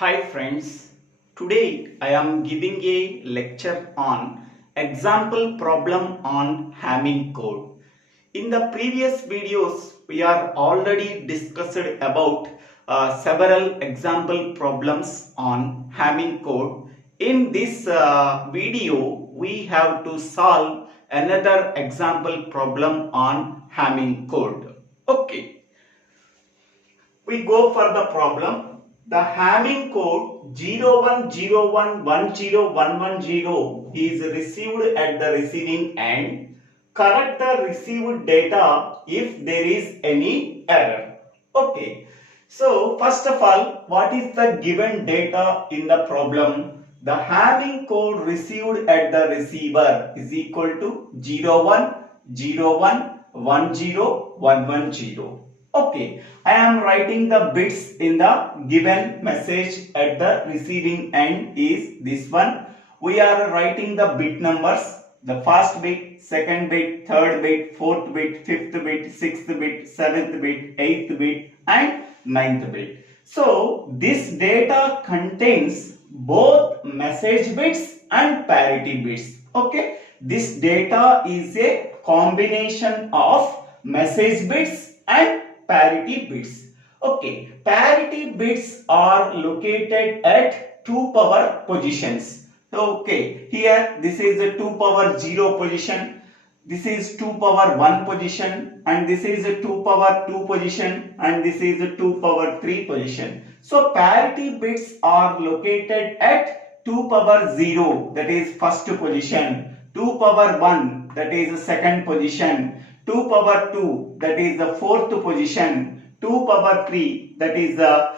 Hi friends, today I am giving a lecture on example problem on Hamming code. In the previous videos, we are already discussed about several example problems on Hamming code. In this video, we have to solve another example problem on Hamming code. Okay, we go for the problem. The Hamming code 0101101110 is received at the receiving end. Correct the received data if there is any error. Okay. So first of all, what is the given data in the problem? The Hamming code received at the receiver is equal to 0101101110. Okay, I am writing the bits in the given message at the receiving end is this one. We are writing the bit numbers, the first bit, second bit, third bit, fourth bit, fifth bit, sixth bit, seventh bit, eighth bit and ninth bit. So this data contains both message bits and parity bits. Okay, this data is a combination of message bits and parity bits. Okay, parity bits are located at 2 power positions. Okay, here this is a 2 power 0 position, this is 2 power 1 position, and this is a 2 power 2 position, and this is a 2 power 3 position. So parity bits are located at 2 power 0, that is first position, 2 power 1, that is the second position, 2 power 2, that is the fourth position, 2 power 3, that is the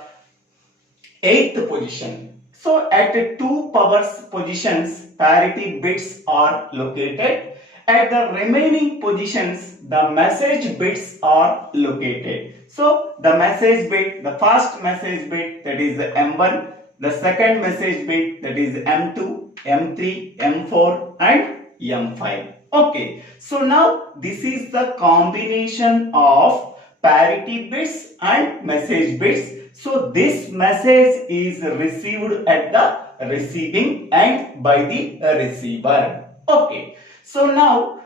eighth position. So at 2 powers positions, parity bits are located. At the remaining positions, the message bits are located. So the message bit, the first message bit, that is M1, the second message bit, that is M2, M3, M4 and M5. Okay, so now this is the combination of parity bits and message bits. So this message is received at the receiving end by the receiver. Okay, so now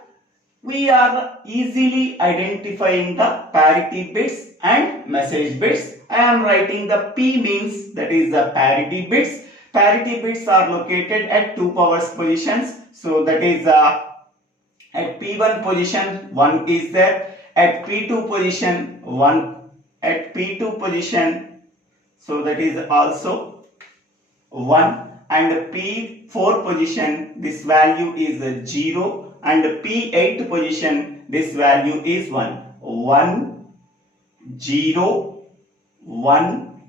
we are easily identifying the parity bits and message bits. I am writing the P means, that is the parity bits. Parity bits are located at 2 powers positions. So that is at P1 position 1 is there, at P2 position 1, at P2 position, so that is also 1, and P4 position this value is 0, and P8 position this value is 1. 1 0 1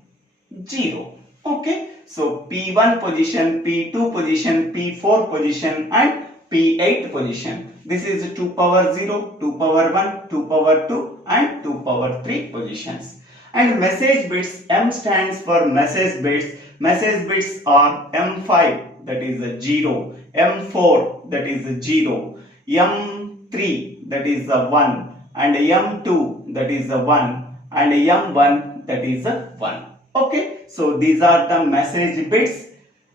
0. Okay, so P1 position, P2 position, P4 position and P8 position. This is 2 power 0, 2 power 1, 2 power 2 and 2 power 3 positions. And message bits, M stands for message bits. Message bits are M5, that is a 0, M4, that is a 0, M3, that is a 1, and M2, that is a 1, and M1, that is a 1. Okay, so these are the message bits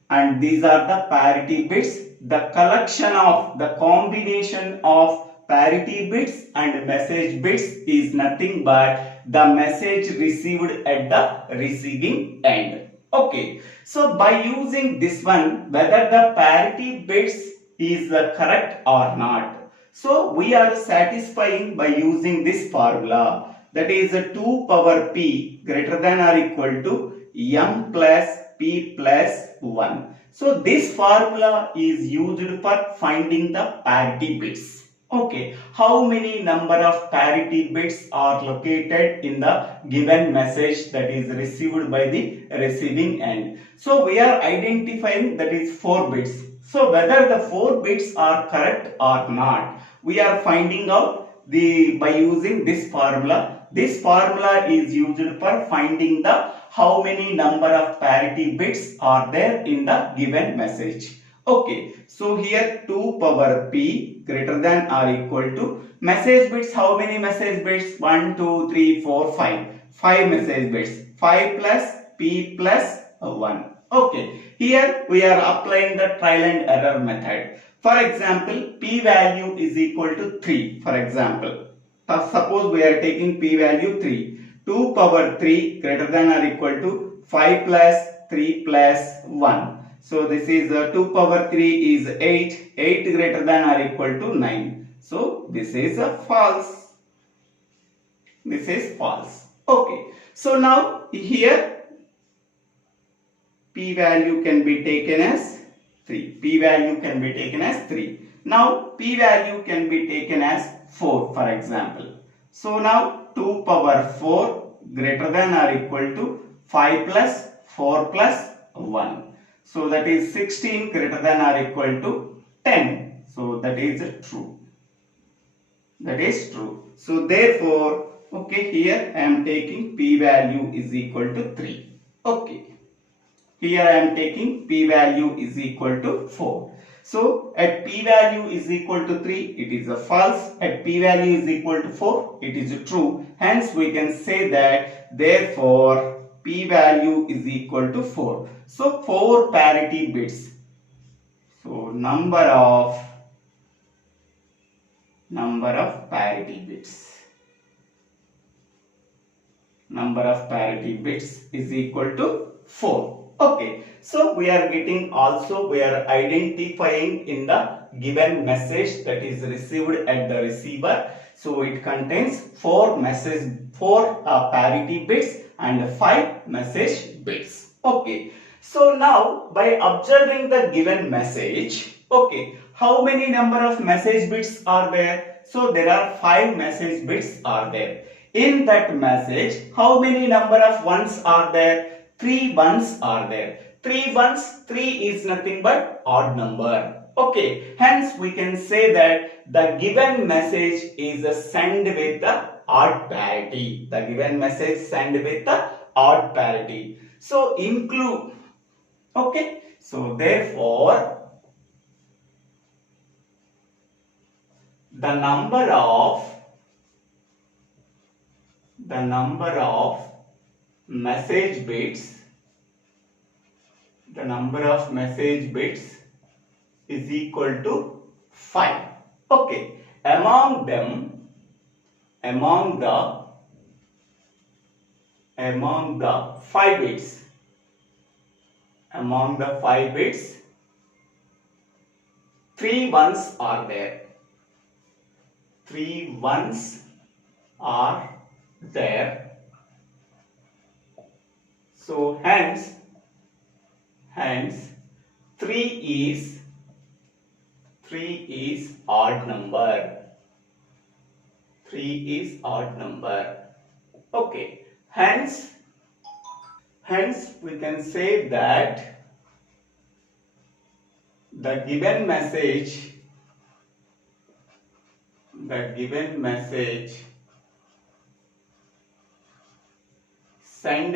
and these are the parity bits. The collection of the combination of parity bits and message bits is nothing but the message received at the receiving end. Okay, so by using this one, whether the parity bits is correct or not, so we are satisfying by using this formula, that is 2 power p greater than or equal to m plus p plus 1. So this formula is used for finding the parity bits. Okay, how many number of parity bits are located in the given message that is received by the receiving end? So we are identifying that is 4 bits. So whether the 4 bits are correct or not, we are finding out by using this formula. This formula is used for finding the how many number of parity bits are there in the given message. Okay, so here 2 power p greater than or equal to message bits. How many message bits? 1, 2, 3, 4, 5. 5 message bits. 5 plus p plus 1. Okay, here we are applying the trial and error method. For example, p value is equal to 3. For example, suppose we are taking p value 3. 2 power 3 greater than or equal to 5 plus 3 plus 1. So this is 2 power 3 is 8. 8 greater than or equal to 9. So this is a false. This is false. Okay. So now here p value can be taken as 3. P value can be taken as 3. Now p value can be taken as 4, for example. So now 2 power 4 greater than or equal to 5 plus 4 plus 1. So that is 16 greater than or equal to 10. So that is true. That is true. So therefore, okay, here I am taking p value is equal to 3. Okay. Here I am taking p value is equal to 4. So at p value is equal to 3, it is a false. At p value is equal to 4, it is a true. Hence we can say that therefore p value is equal to 4. So 4 parity bits. So number of parity bits. Number of parity bits is equal to 4. Okay, so we are identifying in the given message that is received at the receiver. So it contains 4 parity bits and 5 message bits. Okay, so now by observing the given message, okay, how many number of message bits are there? So there are 5 message bits are there. In that message, how many number of ones are there? 3 ones are there. 3 ones, 3 is nothing but odd number. Okay, hence we can say that the given message is sent with the odd parity. The given message sent with the odd parity. So include. Okay, so therefore the number of message bits is equal to 5. Okay, among the 5 bits, 3 ones are there. 3 ones are there. So hence 3 is odd number. 3 is odd number. Okay, hence we can say that the given message send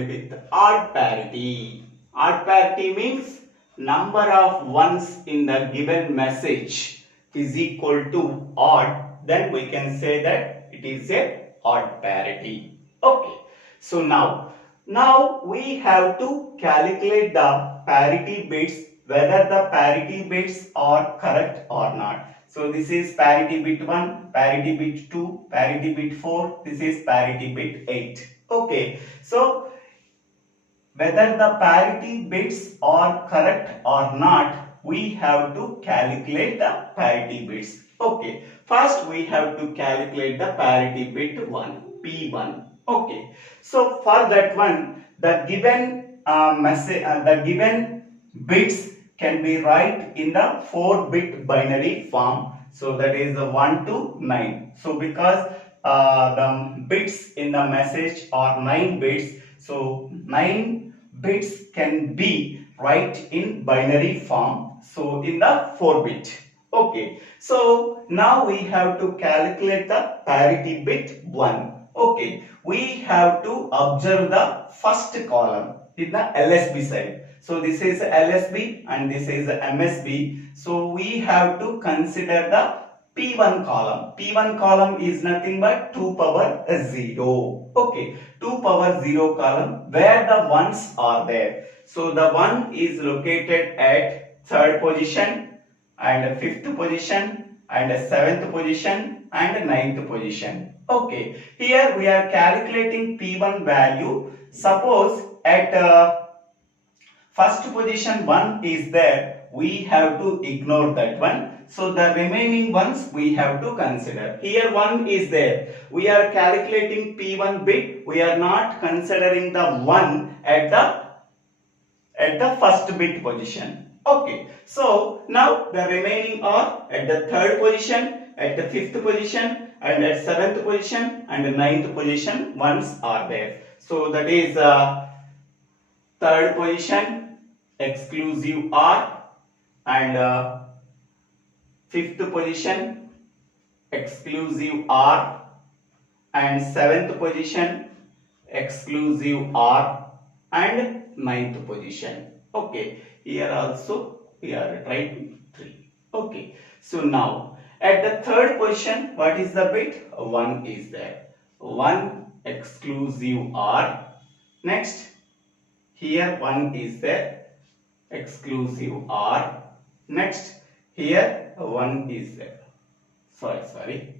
with odd parity. Odd parity means number of ones in the given message is equal to odd. Then we can say that it is a odd parity. Okay. So now we have to calculate the parity bits, whether the parity bits are correct or not. So this is parity bit 1, parity bit 2, parity bit 4, this is parity bit 8. Okay, so whether the parity bits are correct or not, we have to calculate the parity bits. Okay, first we have to calculate the parity bit 1, P1. Okay, so for that one, the given bits can be write in the 4-bit binary form. So that is the 1 to 9. So because the bits in the message are 9 bits, so 9 bits can be write in binary form. So in the 4-bit. Okay. So now we have to calculate the parity bit 1. Okay. We have to observe the first column in the LSB side. So this is LSB and this is MSB. So we have to consider the P1 column. P1 column is nothing but 2 power 0. Okay, 2 power 0 column where the ones are there. So the 1 is located at 3rd position and 5th position and 7th position and 9th position. Okay, here we are calculating P1 value. Suppose at first position 1 is there, we have to ignore that one. So the remaining ones we have to consider. Here 1 is there. We are calculating P1 bit. We are not considering the 1 at the first bit position. Okay. So now the remaining are at the 3rd position, at the 5th position and at 7th position and the 9th position ones are there. So that is 3rd position exclusive R and 5th position exclusive R and 7th position exclusive R and 9th position. Okay, here also we are writing 3. Okay, so now at the 3rd position, what is the bit? 1 is there. 1 exclusive R. Next, here 1 is there, exclusive R. Next, here 1 is there. Sorry.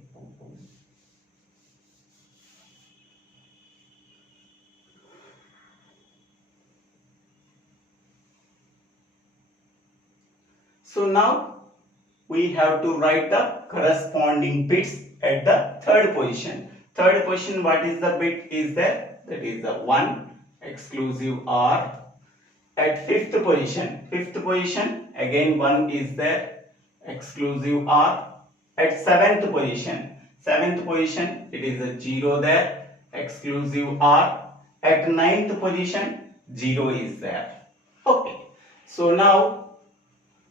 So now we have to write the corresponding bits at the 3rd position. 3rd position, what is the bit is there? That is the 1 exclusive R. At 5th position, again 1 is there, exclusive R. At 7th position, it is a 0 there, exclusive R. At 9th position, 0 is there. Okay, so now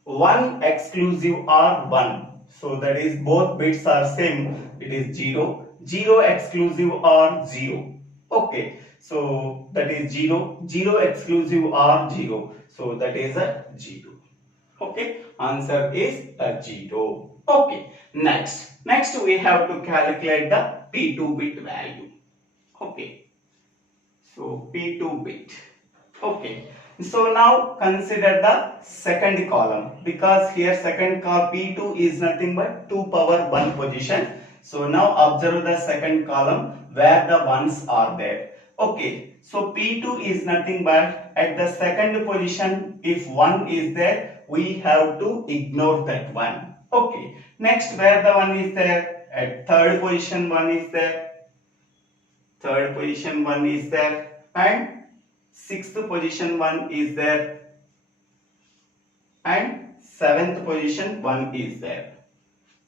1 exclusive R 1. So that is both bits are same. It is 0. 0 exclusive R 0. Okay. So that is 0. 0 exclusive R 0. So that is a 0. Okay. Answer is a 0. Okay. Next we have to calculate the P2 bit value. Okay. So P2 bit. Okay. So now consider the second column, because here second column P2 is nothing but 2 power 1 position. So now observe the second column where the ones are there. Okay, so P2 is nothing but at the second position, if 1 is there, we have to ignore that one. Okay, next where the 1 is there, at 3rd position 1 is there, 3rd position 1 is there, and 6th position 1 is there, and 7th position 1 is there,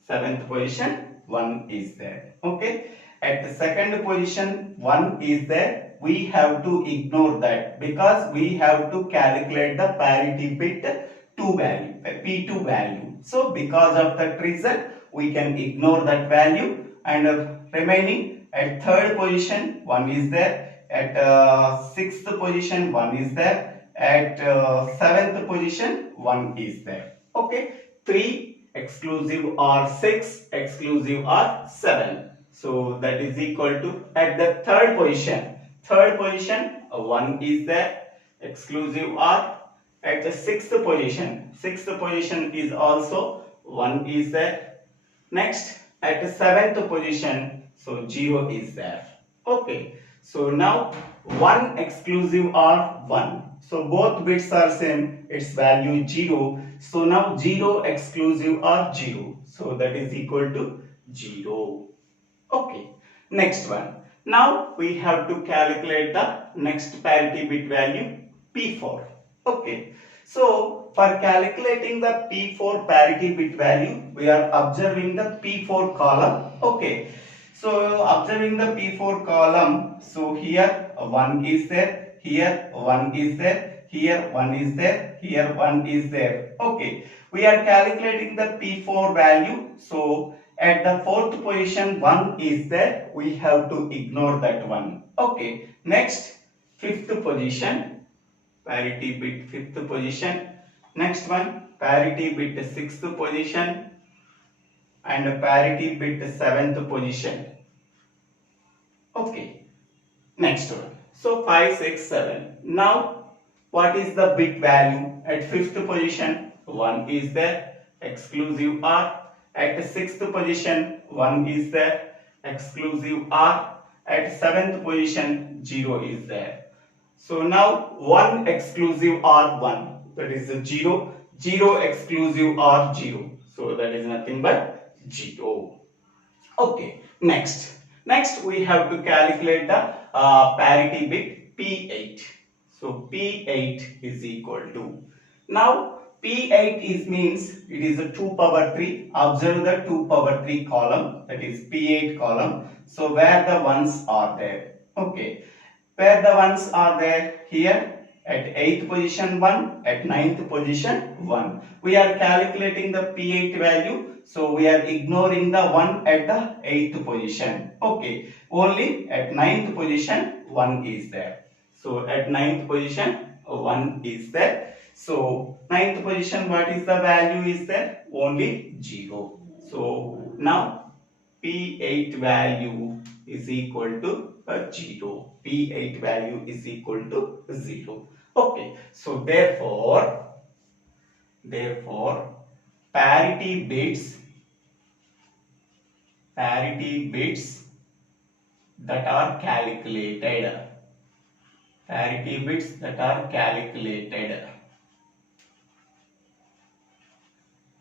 7th position 1 is there. Okay, at the second position 1 is there, we have to ignore that because we have to calculate the parity bit 2 value, P2 value. So because of that reason we can ignore that value, and remaining at 3rd position 1 is there, at 6th position 1 is there, at 7th position 1 is there. Okay, 3 exclusive R 6, exclusive R 7. So that is equal to at the 3rd position 1 is there, exclusive R. At the 6th position is also 1 is there. Next at the 7th position, so 0 is there. Okay, so now 1 exclusive R 1. So both bits are same, its value 0. So now 0 exclusive R 0. So that is equal to 0. Okay, next one. Now we have to calculate the next parity bit value P4. Okay, so for calculating the P4 parity bit value, we are observing the P4 column. Okay, so observing the P4 column, so here 1 is there, here 1 is there, here 1 is there, here 1 is there. Okay, we are calculating the P4 value. So at the 4th position 1 is there, we have to ignore that one. Okay, next 5th position, parity bit 5th position. Next one, parity bit 6th position. and parity bit 7th position. Okay, next one. So 5, 6, 7. Now what is the bit value at 5th position? 1 is there, exclusive R. At 6th position 1 is there, exclusive R. At 7th position 0 is there. So now 1 exclusive R 1, that is a 0, 0 exclusive R 0. So that is nothing but 0. Okay, next. Next we have to calculate the parity bit P8. So P8 is equal to, now P8 is means it is a 2 power 3. Observe the 2 power 3 column, that is P8 column. So where the ones are there. Okay, where the ones are there, here at 8th position 1, at 9th position 1. We are calculating the P8 value, so we are ignoring the 1 at the 8th position. Okay, only at 9th position 1 is there. So at 9th position 1 is there. So 9th position, what is the value is there? Only 0. So now P8 value is equal to 0. P8 value is equal to 0. Okay, so therefore parity bits that are calculated,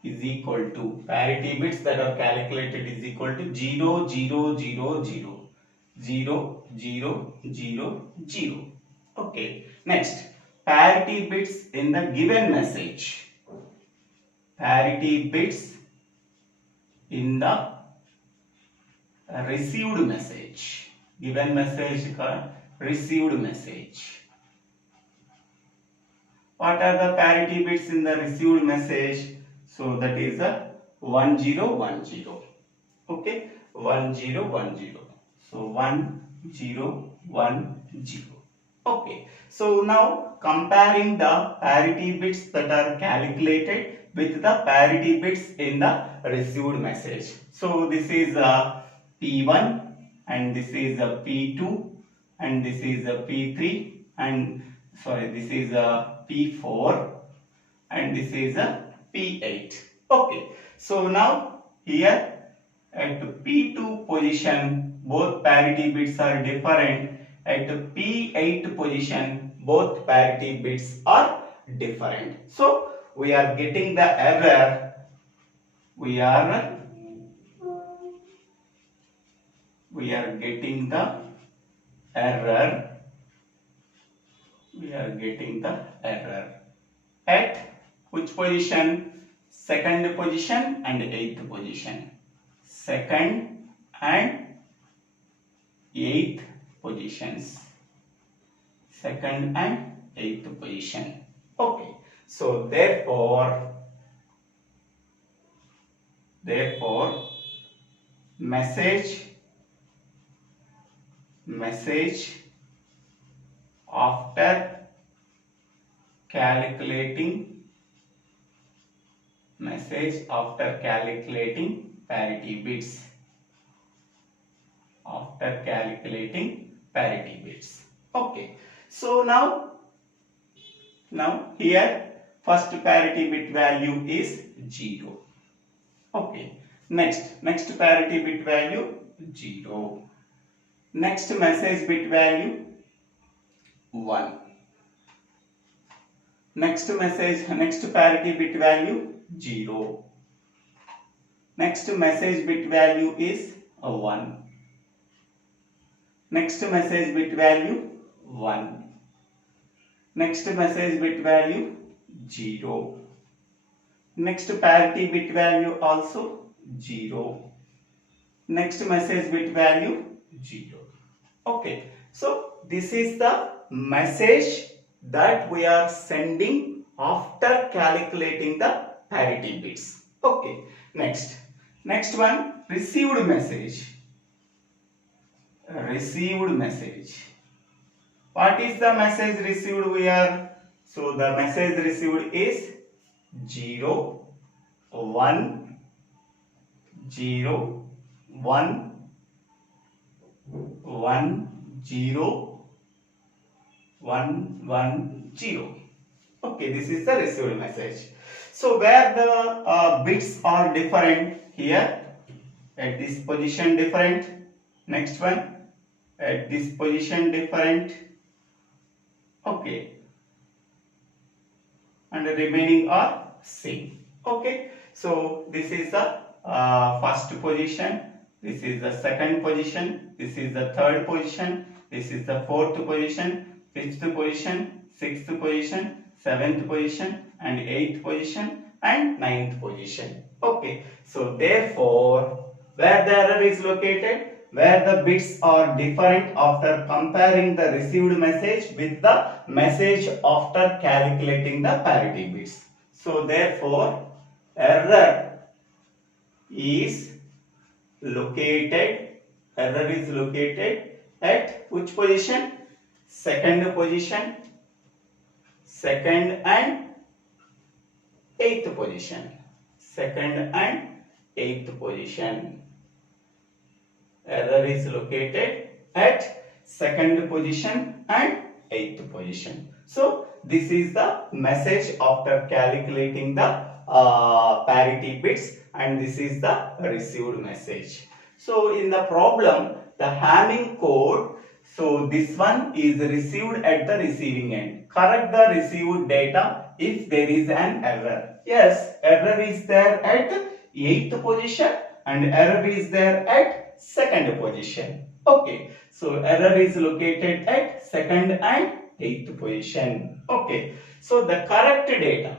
is equal to, parity bits that are calculated is equal to 0, 0, 0, 0, 0, 0, 0, 0. Okay, next, parity bits in the given message. Parity bits in the received message. Given message called received message. What are the parity bits in the received message? So that is a 1010. Okay, 1010. So 1010. Okay, so now comparing the parity bits that are calculated with the parity bits in the received message. So this is a P1 and this is a P2 and this is a P3 and this is a P4 and this is a P8. Okay, so now here at P2 position both parity bits are different. At P8 position both parity bits are different. So we are getting the error. We are getting the error. At which position? Second position and 8th position. Second and 8th positions. Second and 8th position. Okay. So therefore message after calculating parity bits. Okay, so now here first parity bit value is 0. Okay, next parity bit value 0. Next message bit value 1. Next parity bit value 0. Next message bit value is 1. Next message bit value 1. Next message bit value 0. Next parity bit value also 0. Next message bit value 0. Okay, so this is the message that we are sending after calculating the parity bits. Okay, next one, received message. What is the message received here? So the message received is 0, 1, 0 1 1 0 1 1 0. Okay, this is the received message. So where the bits are different here, at this position different, next one at this position different, okay, and the remaining are same. Okay, so this is the first position, this is the second position, this is the third position, this is the fourth position, fifth position, sixth position, seventh position, and eighth position, and ninth position. Okay, so therefore where the error is located, where the bits are different after comparing the received message with the message after calculating the parity bits. So therefore error is located at which position? Second position, second and eighth position, second and eighth position. Error is located at second position and eighth position. So this is the message after calculating the parity bits, and this is the received message. So in the problem, the Hamming code, so this one is received at the receiving end. Correct the received data if there is an error. Yes, error is there at 8th position and error is there at 2nd position. Okay, so error is located at 2nd and 8th position. Okay, so the correct data.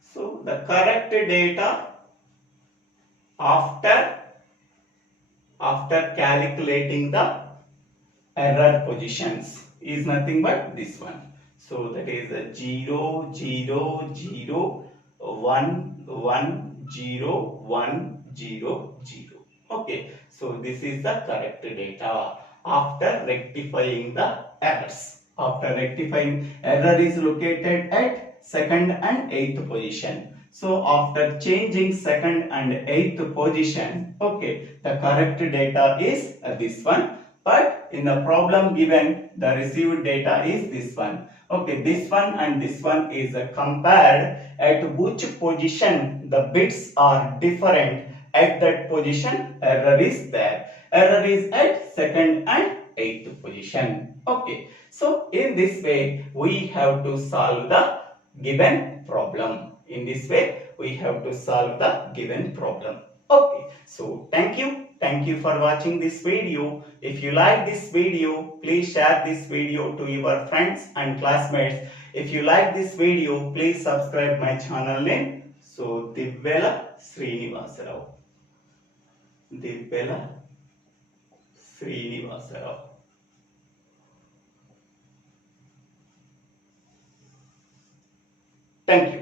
So the correct data after calculating the error positions is nothing but this one. So that is a 0 0 0 1 1 0 1 0 0. Okay, so this is the correct data after rectifying the errors. After rectifying, error is located at 2nd and 8th position. So after changing 2nd and 8th position, okay, the correct data is this one. But in the problem given, the received data is this one. Okay, this one and this one is compared at which position the bits are different. At that position, error is there. Error is at 2nd and 8th position. Okay, so in this way, we have to solve the given problem. In this way, we have to solve the given problem. Okay, so thank you. Thank you for watching this video. If you like this video, please share this video to your friends and classmates. If you like this video, please subscribe my channel name. So DIVVELA SRINIVASA. DIVVELA SRINIVASA. Thank you.